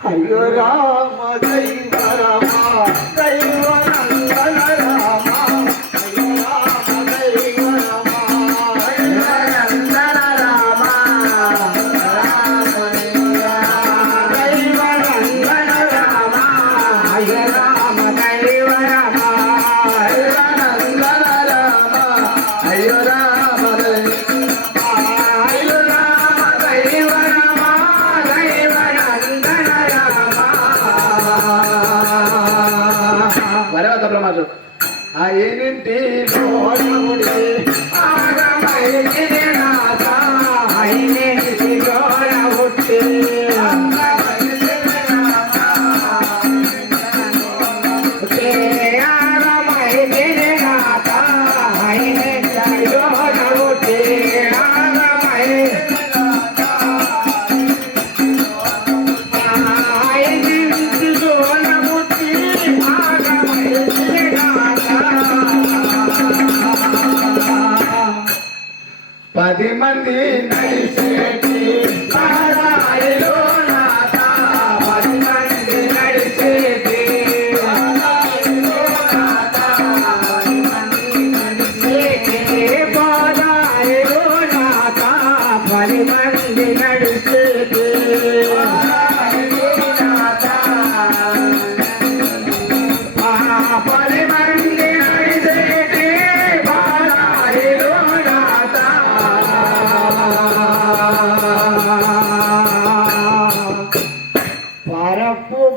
అయ్యో రామ దైవ రామ దైవ నందన రామ అయ్యో రామ దైవ రామ దైవ నందన రామ దైవ నందన రామ అయ్యో వరవత ప్రమాదం అయినింటి లోనముడి పది మంది నడిచేటి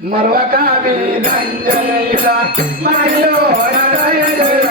మరొక విధంజయ మనలో జయ